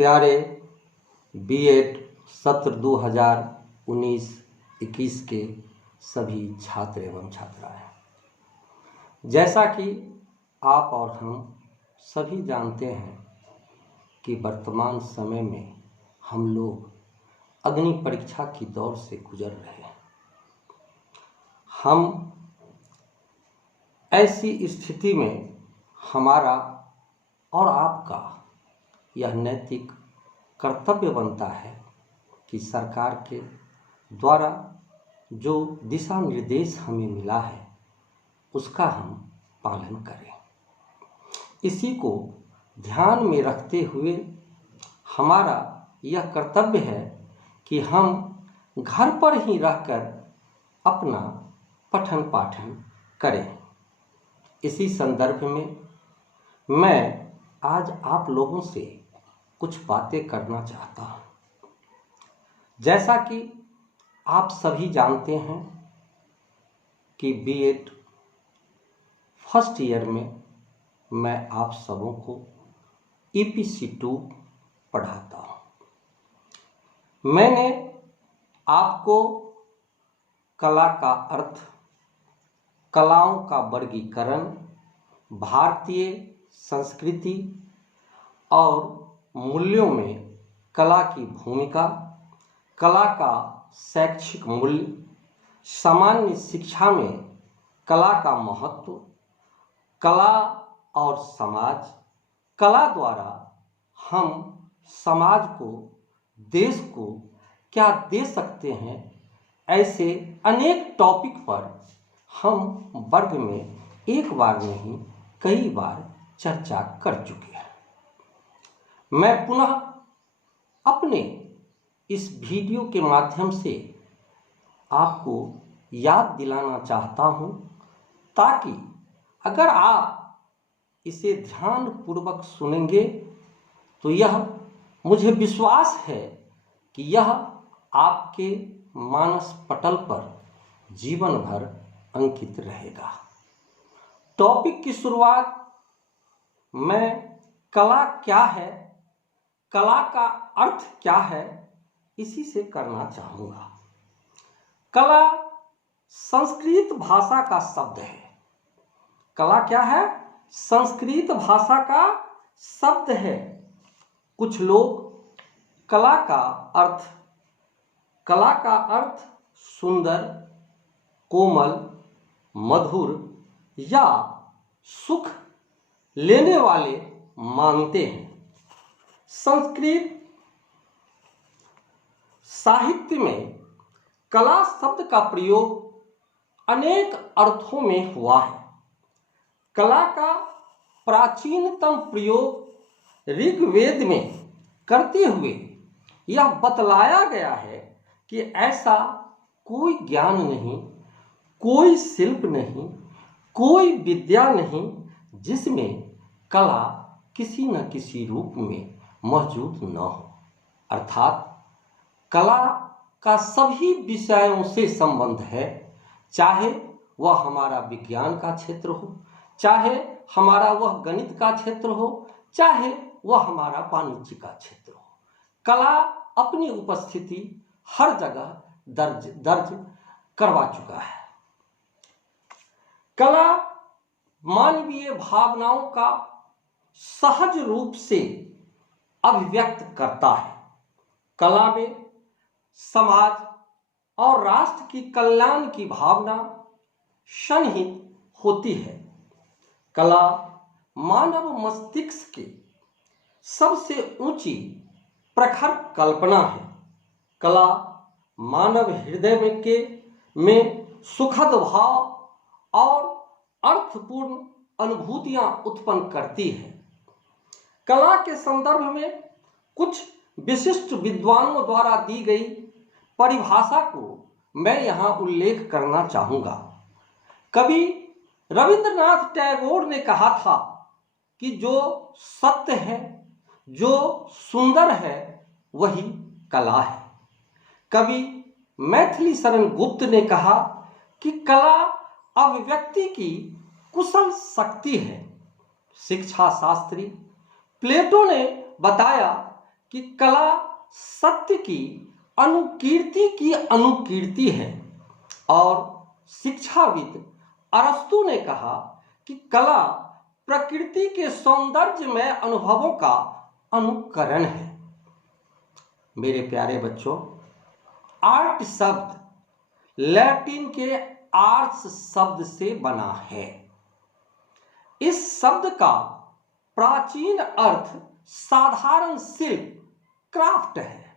प्यारे बीएड सत्र 2019-21 के सभी छात्र एवं छात्राएं, जैसा कि आप और हम सभी जानते हैं कि वर्तमान समय में हम लोग अग्नि परीक्षा की दौर से गुजर रहे हैं। हम ऐसी स्थिति में हमारा और आपका यह नैतिक कर्तव्य बनता है कि सरकार के द्वारा जो दिशा निर्देश हमें मिला है उसका हम पालन करें। इसी को ध्यान में रखते हुए हमारा यह कर्तव्य है कि हम घर पर ही रहकर अपना पठन पाठन करें। इसी संदर्भ में मैं आज आप लोगों से कुछ बातें करना चाहता हूँ। जैसा कि आप सभी जानते हैं कि बीएड फर्स्ट ईयर में मैं आप सबों को EPC 2 पढ़ाता हूँ। मैंने आपको कला का अर्थ, कलाओं का वर्गीकरण, भारतीय संस्कृति और मूल्यों में कला की भूमिका, कला का शैक्षिक मूल्य, सामान्य शिक्षा में कला का महत्व, कला और समाज, कला द्वारा हम समाज को, देश को क्या दे सकते हैं, ऐसे अनेक टॉपिक पर हम वर्ग में एक बार नहीं कई बार चर्चा कर चुके हैं। मैं पुनः अपने इस वीडियो के माध्यम से आपको याद दिलाना चाहता हूं, ताकि अगर आप इसे ध्यानपूर्वक सुनेंगे तो यह मुझे विश्वास है कि यह आपके मानस पटल पर जीवन भर अंकित रहेगा। टॉपिक की शुरुआत मैं कला क्या है, कला का अर्थ क्या है, इसी से करना चाहूँगा। कला संस्कृत भाषा का शब्द है। कला क्या है? संस्कृत भाषा का शब्द है। कुछ लोग कला का अर्थ सुंदर, कोमल, मधुर या सुख लेने वाले मानते हैं। संस्कृत साहित्य में कला शब्द का प्रयोग अनेक अर्थों में हुआ है। कला का प्राचीनतम प्रयोग ऋग्वेद में करते हुए यह बतलाया गया है कि ऐसा कोई ज्ञान नहीं, कोई शिल्प नहीं, कोई विद्या नहीं जिसमें कला किसी न किसी रूप में मौजूद न हो। अर्थात कला का सभी विषयों से संबंध है, चाहे वह हमारा विज्ञान का क्षेत्र हो, चाहे हमारा वह गणित का क्षेत्र हो, चाहे वह हमारा वाणिज्य का क्षेत्र हो। कला अपनी उपस्थिति हर जगह दर्ज करवा चुका है। कला मानवीय भावनाओं का सहज रूप से अभिव्यक्त करता है। कला में समाज और राष्ट्र की कल्याण की भावना सन्निहित होती है। कला मानव मस्तिष्क की सबसे ऊंची प्रखर कल्पना है। कला मानव हृदय में सुखद भाव और अर्थपूर्ण अनुभूतियां उत्पन्न करती है। कला के संदर्भ में कुछ विशिष्ट विद्वानों द्वारा दी गई परिभाषा को मैं यहाँ उल्लेख करना चाहूँगा। कवि रविंद्रनाथ टैगोर ने कहा था कि जो सत्य है, जो सुंदर है, वही कला है। कवि मैथिली शरण गुप्त ने कहा कि कला अभिव्यक्ति की कुशल शक्ति है। शिक्षा शास्त्री प्लेटो ने बताया कि कला सत्य की अनुकीर्ति है और शिक्षाविद अरस्तु ने कहा कि कला प्रकृति के सौंदर्यमय अनुभवों का अनुकरण है। मेरे प्यारे बच्चों, आर्ट शब्द लैटिन के आर्ट्स शब्द से बना है। इस शब्द का प्राचीन अर्थ साधारण शिल्प क्राफ्ट है,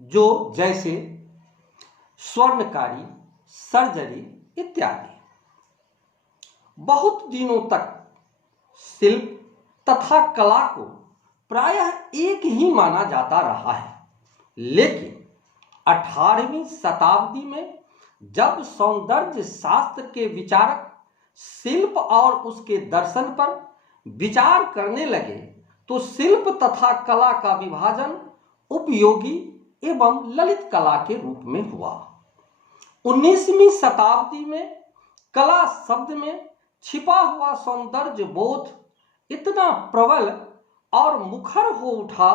जो जैसे स्वर्णकारी, सर्जरी इत्यादि। बहुत दिनों तक शिल्प तथा कला को प्रायः एक ही माना जाता रहा है, लेकिन 18वीं शताब्दी में जब सौंदर्य शास्त्र के विचारक शिल्प और उसके दर्शन पर विचार करने लगे तो शिल्प तथा कला का विभाजन उपयोगी एवं ललित कला के रूप में हुआ। 19वीं शताब्दी में कला शब्द में छिपा हुआ सौंदर्य बोध इतना प्रबल और मुखर हो उठा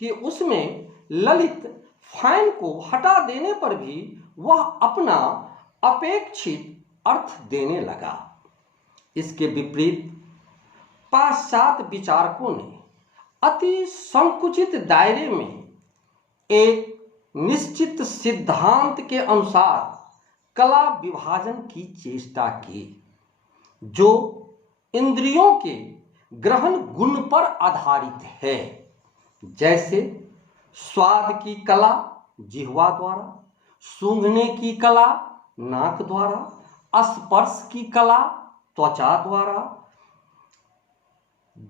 कि उसमें ललित फाइन को हटा देने पर भी वह अपना अपेक्षित अर्थ देने लगा। इसके विपरीत पाश्चात्य विचारकों ने अति संकुचित दायरे में एक निश्चित सिद्धांत के अनुसार कला विभाजन की चेष्टा की, जो इंद्रियों के ग्रहण गुण पर आधारित है, जैसे स्वाद की कला जिह्वा द्वारा, सूंघने की कला नाक द्वारा, स्पर्श की कला त्वचा द्वारा,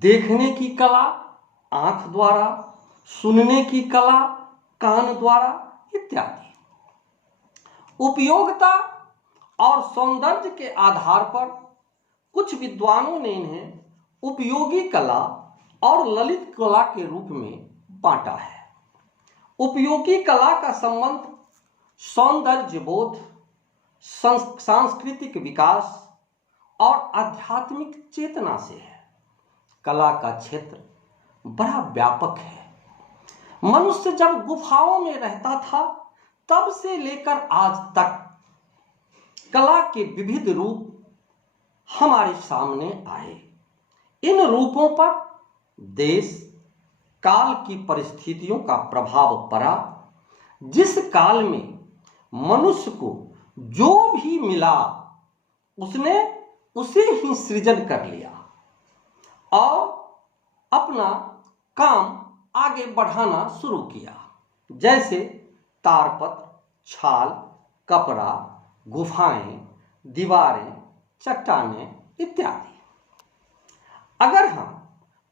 देखने की कला आंख द्वारा, सुनने की कला कान द्वारा इत्यादि। उपयोगिता और सौंदर्य के आधार पर कुछ विद्वानों ने इन्हें उपयोगी कला और ललित कला के रूप में बांटा है। उपयोगी कला का संबंध सौंदर्य बोध, सांस्कृतिक विकास और आध्यात्मिक चेतना से है। कला का क्षेत्र बड़ा व्यापक है। मनुष्य जब गुफाओं में रहता था तब से लेकर आज तक कला के विविध रूप हमारे सामने आए। इन रूपों पर देश काल की परिस्थितियों का प्रभाव पड़ा। जिस काल में मनुष्य को जो भी मिला उसने उसे ही सृजन कर लिया और अपना काम आगे बढ़ाना शुरू किया, जैसे तारपत्र, छाल, कपड़ा, गुफाएं, दीवारें, चट्टानें इत्यादि। अगर हम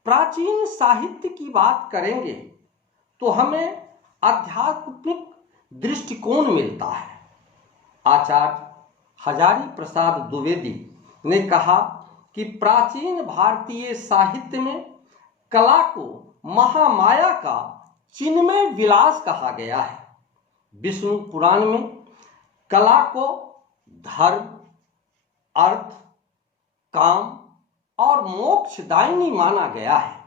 प्राचीन साहित्य की बात करेंगे तो हमें आध्यात्मिक दृष्टिकोण मिलता है। आचार्य हजारी प्रसाद द्विवेदी ने कहा कि प्राचीन भारतीय साहित्य में कला को महामाया का चिन्मय विलास कहा गया है। विष्णु पुराण में कला को धर्म, अर्थ, काम और मोक्षदायिनी माना गया है।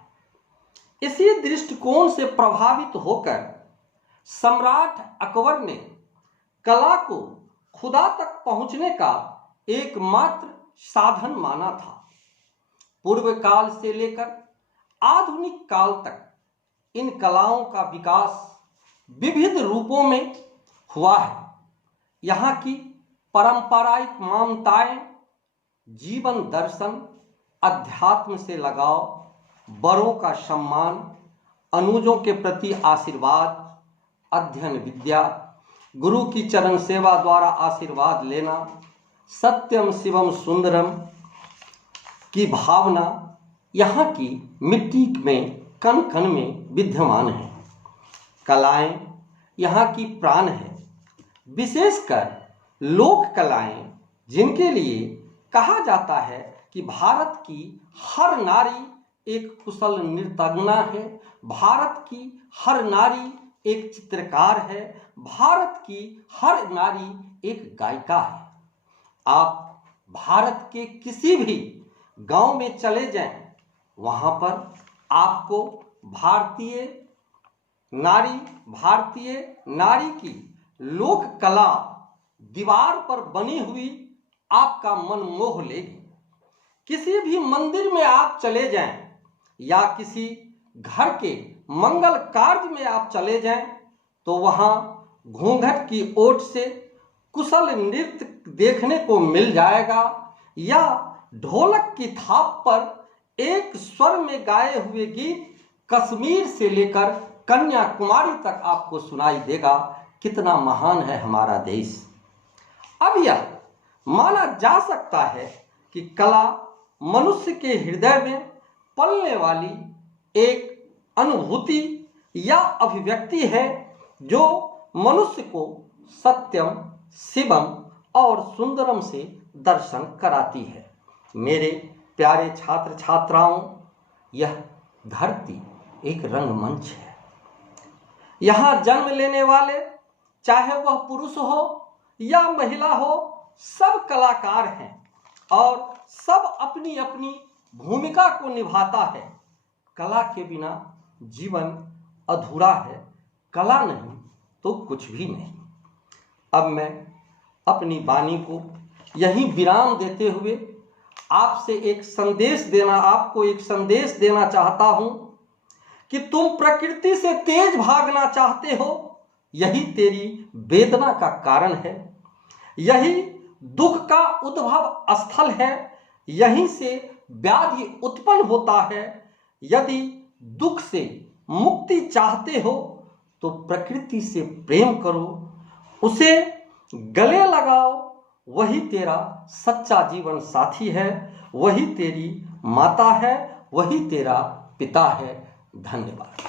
इसी दृष्टिकोण से प्रभावित होकर सम्राट अकबर ने कला को खुदा तक पहुंचने का एकमात्र साधन माना था। पूर्व काल से लेकर आधुनिक काल तक इन कलाओं का विकास विविध रूपों में हुआ है। यहाँ की पारंपरिक मान्यताएं, जीवन दर्शन, अध्यात्म से लगाव, बड़ों का सम्मान, अनुजों के प्रति आशीर्वाद, अध्ययन विद्या, गुरु की चरण सेवा द्वारा आशीर्वाद लेना, सत्यम शिवम सुंदरम की भावना यहाँ की मिट्टी में कण कण में विद्यमान है। कलाएं यहाँ की प्राण है, विशेषकर लोक कलाएं, जिनके लिए कहा जाता है कि भारत की हर नारी एक कुशल नृत्यज्ञा है, भारत की हर नारी एक चित्रकार है, भारत की हर नारी एक गायिका है। आप भारत के किसी भी गांव में चले जाएं, वहां पर आपको भारतीय नारी, भारतीय नारी की लोक कला दीवार पर बनी हुई आपका मन मोह लेगी। किसी भी मंदिर में आप चले जाएं या किसी घर के मंगल कार्य में आप चले जाएं तो वहां घूंघट की ओट से कुशल नृत्य देखने को मिल जाएगा या ढोलक की थाप पर एक स्वर में गाए हुए गीत कश्मीर से लेकर कन्याकुमारी तक आपको सुनाई देगा। कितना महान है हमारा देश। अब यह माना जा सकता है कि कला मनुष्य के हृदय में पलने वाली एक अनुभूति या अभिव्यक्ति है जो मनुष्य को सत्यम, शिवम और सुंदरम से दर्शन कराती है। मेरे प्यारे छात्र छात्राओं, यह धरती एक रंगमंच है। यहाँ जन्म लेने वाले, चाहे वह पुरुष हो या महिला हो, सब कलाकार हैं और सब अपनी अपनी भूमिका को निभाता है। कला के बिना जीवन अधूरा है, कला नहीं तो कुछ भी नहीं। अब मैं अपनी वाणी को यहीं विराम देते हुए आपको एक संदेश देना चाहता हूं कि तुम प्रकृति से तेज भागना चाहते हो, यही तेरी वेदना का कारण है, यही दुख का उद्भव स्थल है, यहीं से व्याधि उत्पन्न होता है। यदि दुख से मुक्ति चाहते हो तो प्रकृति से प्रेम करो, उसे गले लगाओ, वही तेरा सच्चा जीवन साथी है, वही तेरी माता है, वही तेरा पिता है। धन्यवाद।